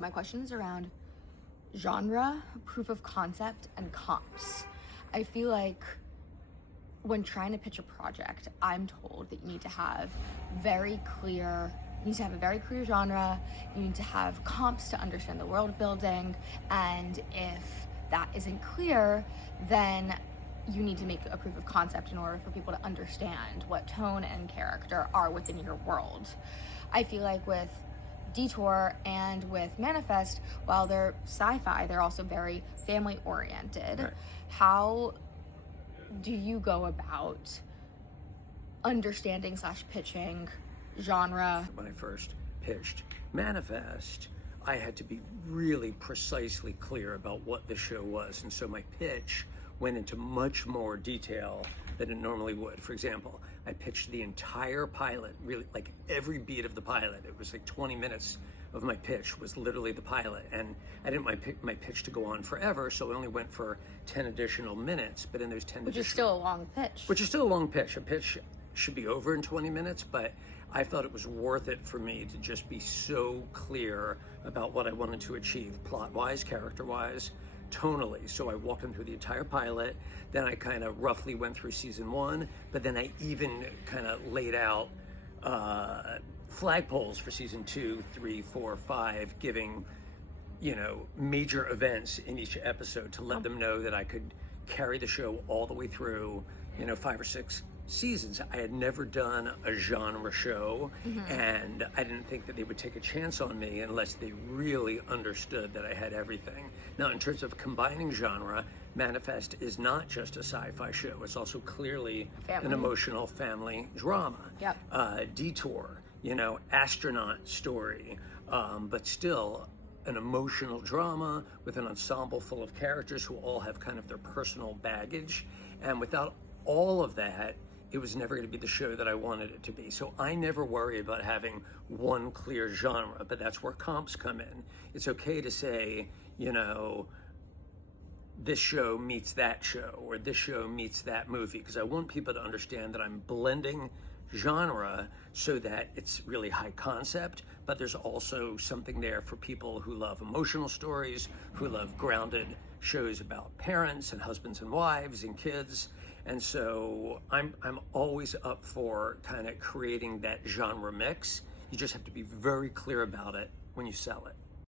My question is around genre, proof of concept, and comps. I feel like when trying to pitch a project, I'm told that you need to have a very clear genre, you need to have comps to understand the world building, and if that isn't clear, then you need to make a proof of concept in order for people to understand what tone and character are within your world. I feel like with Detour and with Manifest, while they're sci-fi, they're also very family oriented. Right. How do you go about understanding / pitching genre? When I first pitched Manifest, I had to be really precisely clear about what the show was. And so my pitch went into much more detail than it normally would. For example, I pitched the entire pilot, really like every beat of the pilot. It was like 20 minutes of my pitch was literally the pilot. And I didn't want my pitch to go on forever, so I only went for 10 additional minutes. But in those 10 Which is still a long pitch. Which is still a long pitch. A pitch should be over in 20 minutes, but I thought it was worth it for me to just be so clear about what I wanted to achieve, plot-wise, character-wise, tonally. So I walked them through the entire pilot, then I kind of roughly went through season 1, but then I even kind of laid out flagpoles for season 2, 3, 4, 5, giving, major events in each episode to let them know that I could carry the show all the way through, 5 or 6 seasons. I had never done a genre show, and I didn't think that they would take a chance on me unless they really understood that I had everything. Now, in terms of combining genre, Manifest is not just a sci-fi show. It's also clearly an emotional family drama. Yep. Detour, astronaut story, but still an emotional drama with an ensemble full of characters who all have kind of their personal baggage. And without all of that, it was never going to be the show that I wanted it to be. So I never worry about having one clear genre, but that's where comps come in. It's okay to say, this show meets that show, or this show meets that movie, because I want people to understand that I'm blending genre so that it's really high concept, but there's also something there for people who love emotional stories, who love grounded shows about parents and husbands and wives and kids. And so I'm always up for kind of creating that genre mix. You just have to be very clear about it when you sell it.